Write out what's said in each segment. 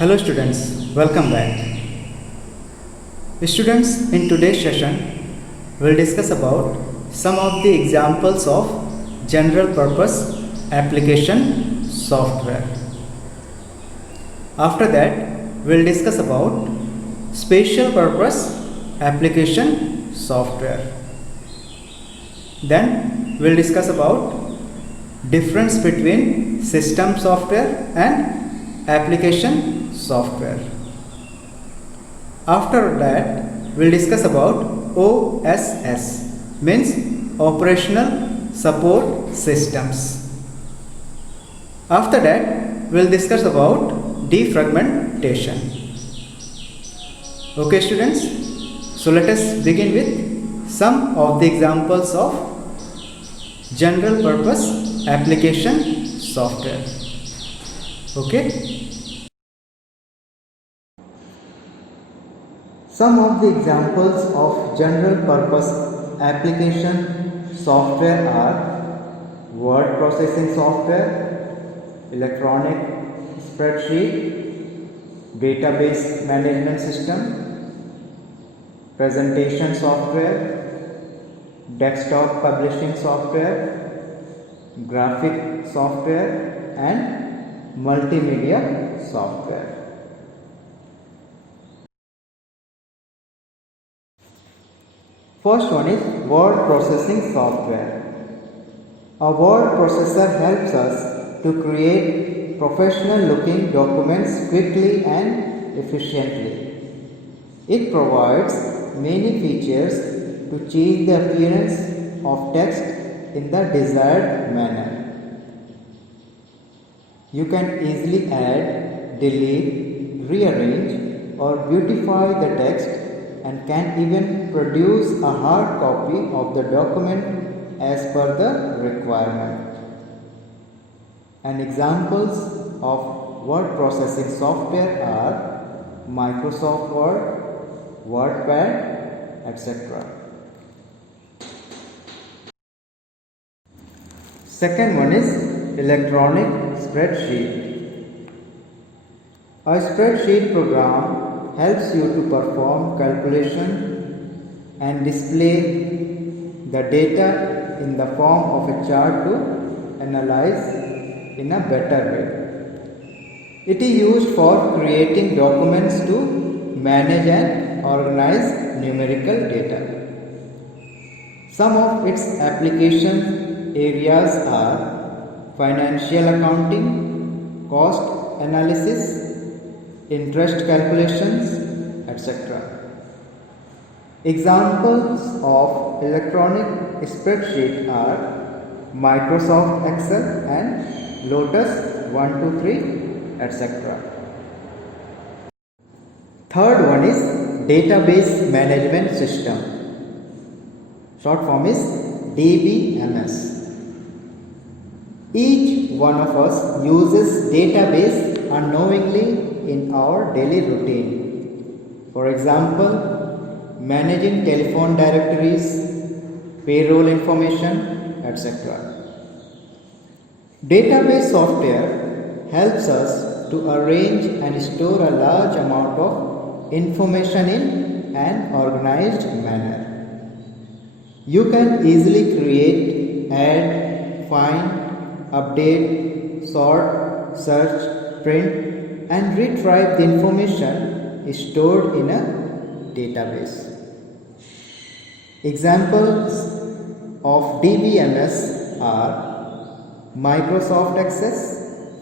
Hello students, welcome back. Students, in today's session, we'll discuss about some of the examples of general purpose application software. After that, we'll discuss about special purpose application software. Then we'll discuss about difference between system software and application software. After that, we'll discuss about OSS, means Operational Support Systems. After that, we'll discuss about defragmentation. Okay students, so let us begin with some of the examples of general purpose application software. Okay. Some of the examples of general purpose application software are word processing software, electronic spreadsheet, database management system, presentation software, desktop publishing software, graphic software and multimedia software. First one is word processing software. A word processor helps us to create professional looking documents quickly and efficiently. It provides many features to change the appearance of text in the desired manner. You can easily add, delete, rearrange or beautify the text and can even produce a hard copy of the document as per the requirement. And examples of word processing software are Microsoft Word, WordPad, etc. Second one is electronic spreadsheet. A spreadsheet program helps you to perform calculation and display the data in the form of a chart to analyze in a better way. It is used for creating documents to manage and organize numerical data. Some of its application areas are financial accounting, cost analysis, interest calculations, etc. Examples of electronic spreadsheet are Microsoft Excel and Lotus 123, etc. Third one is database management system. Short form is DBMS. Each one of us uses database unknowingly in our daily routine. For example, managing telephone directories, payroll information, etc. Database software helps us to arrange and store a large amount of information in an organized manner. You can easily create, add, find, update, sort, search, print, and retrieve the information stored in a database. Examples of DBMS are Microsoft Access,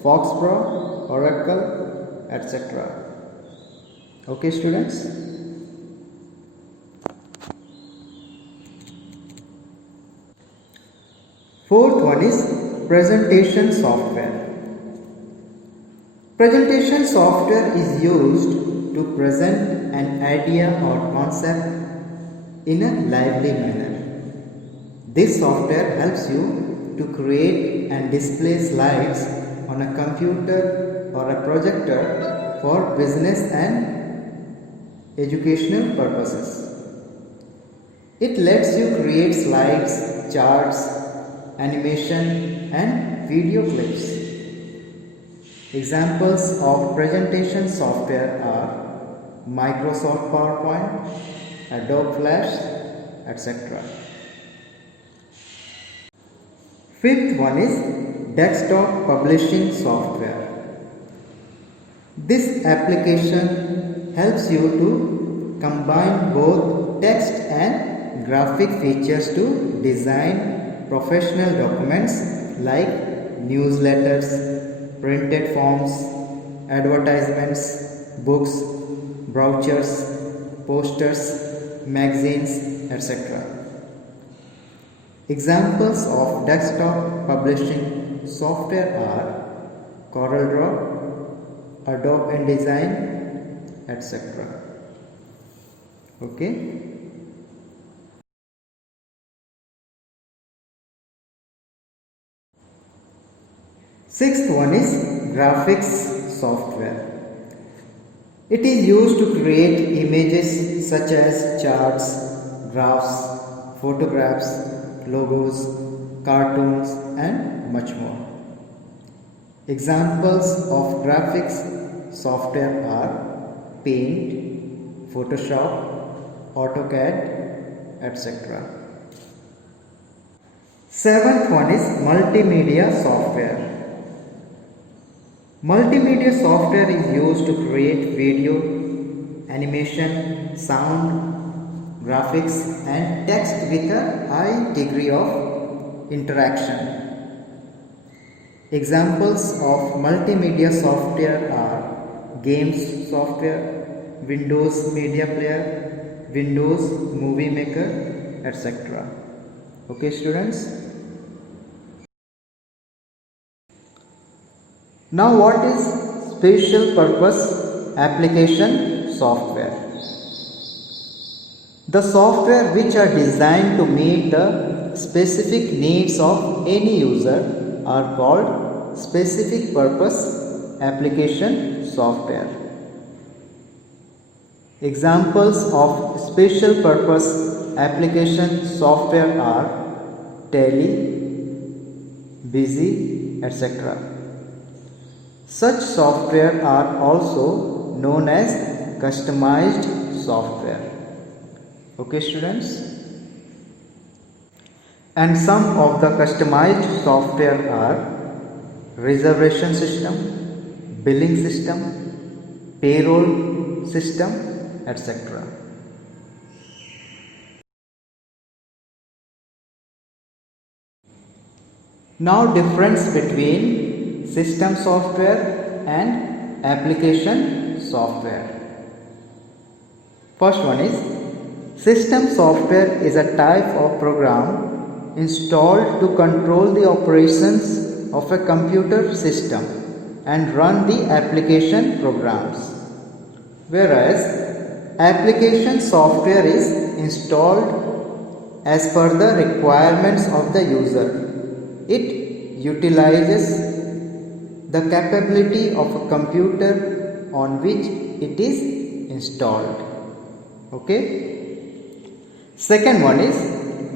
FoxPro, Oracle, etc. Okay students? Fourth one is presentation software. Presentation software is used to present an idea or concept in a lively manner. This software helps you to create and display slides on a computer or a projector for business and educational purposes. It lets you create slides, charts, animation and video clips. Examples of presentation software are Microsoft PowerPoint, Adobe Flash, etc. Fifth one is desktop publishing software. This application helps you to combine both text and graphic features to design professional documents like newsletters, printed forms, advertisements, books, brochures, posters, magazines, etc. Examples of desktop publishing software are CorelDRAW, Adobe InDesign, etc. Okay. Sixth one is graphics software. It is used to create images such as charts, graphs, photographs, logos, cartoons, and much more. Examples of graphics software are Paint, Photoshop, AutoCAD, etc. Seventh one is multimedia software. Multimedia software is used to create video, animation, sound, graphics, and text with a high degree of interaction. Examples of multimedia software are games software, Windows Media Player, Windows Movie Maker, etc. Okay, students? Now, what is special purpose application software? The software which are designed to meet the specific needs of any user are called specific purpose application software. Examples of special purpose application software are Tally, Busy, etc. Such software are also known as customized software. Okay, students? And some of the customized software are reservation system, billing system, payroll system, etc. Now, difference between system software and application software. First one is system software is a type of program installed to control the operations of a computer system and run the application programs, whereas application software is installed as per the requirements of the user. It utilizes the capability of a computer on which it is installed. Okay. Second one is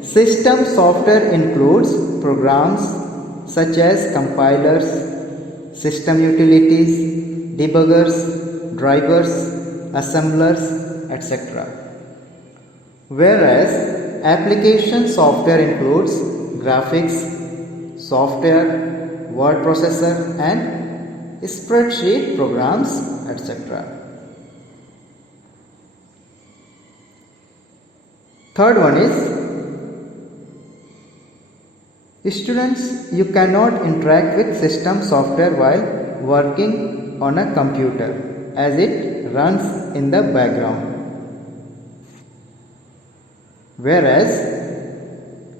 system software includes programs such as compilers, system utilities, debuggers, drivers, assemblers, etc. Whereas application software includes graphics, software, word processor and spreadsheet programs, etc. Third one is students, you cannot interact with system software while working on a computer as it runs in the background. Whereas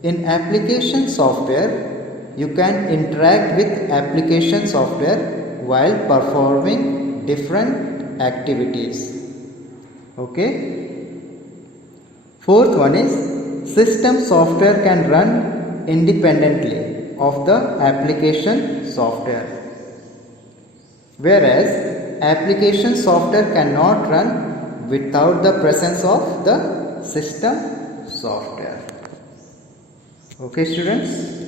in application software you can interact with application software while performing different activities. Okay. Fourth one is system software can run independently of the application software, whereas application software cannot run without the presence of the system software. Okay, students?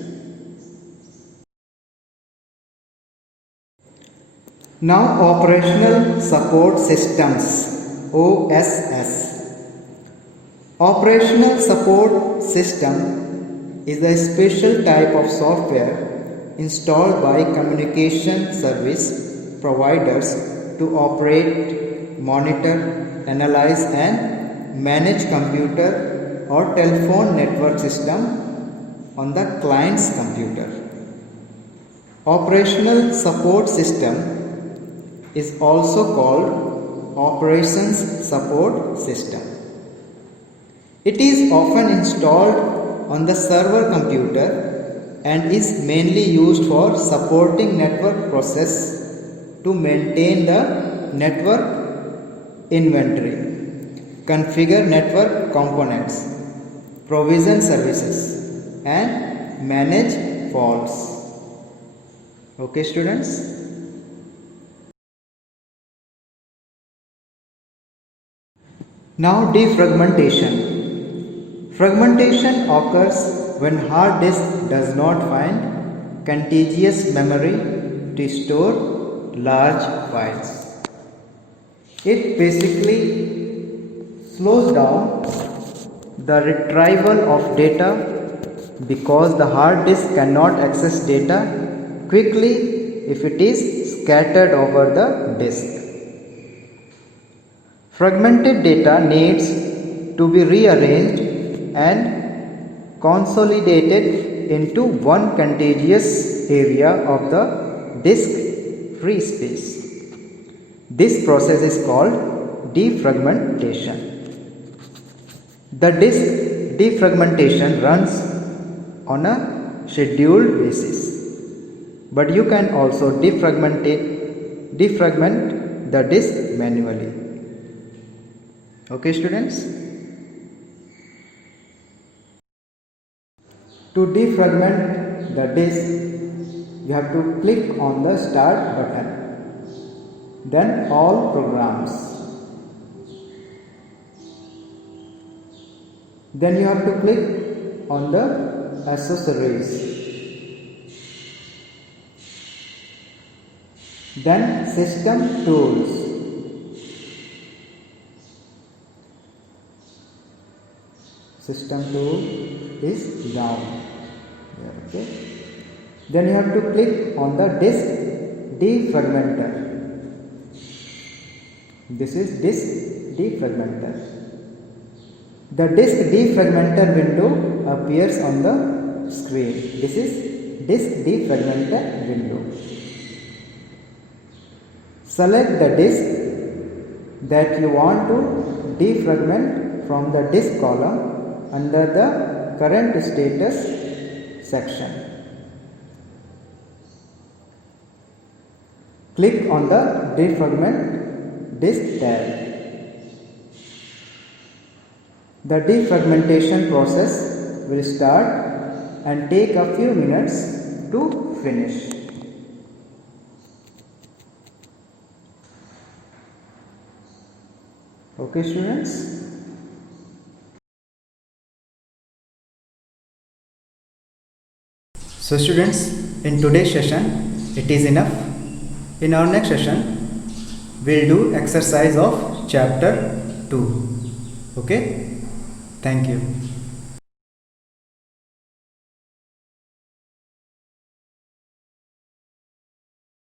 Now operational support systems, OSS. Operational support system is a special type of software installed by communication service providers to operate, monitor, analyze and manage computer or telephone network system on the client's computer. Operational support system is also called operations support system. It is often installed on the server computer and is mainly used for supporting network process to maintain the network inventory, configure network components, provision services and manage faults. Okay students? Now defragmentation. Fragmentation occurs when hard disk does not find contiguous memory to store large files. It basically slows down the retrieval of data because the hard disk cannot access data quickly if it is scattered over the disk. Fragmented data needs to be rearranged and consolidated into one contiguous area of the disk free space. This process is called defragmentation. The disk defragmentation runs on a scheduled basis, but you can also defragment the disk manually. Okay students? To defragment the disk, you have to click on the start button, then all programs. Then you have to click on the accessories. Then system tools. System tool is down. Okay. Then you have to click on the disk defragmenter. This is disk defragmenter. The disk defragmenter window appears on the screen. This is disk defragmenter window. Select the disk that you want to defragment from the disk column under the current status section. Click on the defragment disk tab. The defragmentation process will start and take a few minutes to finish. Okay students? So students, in today's session it is enough. In our next session we'll do exercise of chapter 2. Okay? Thank you.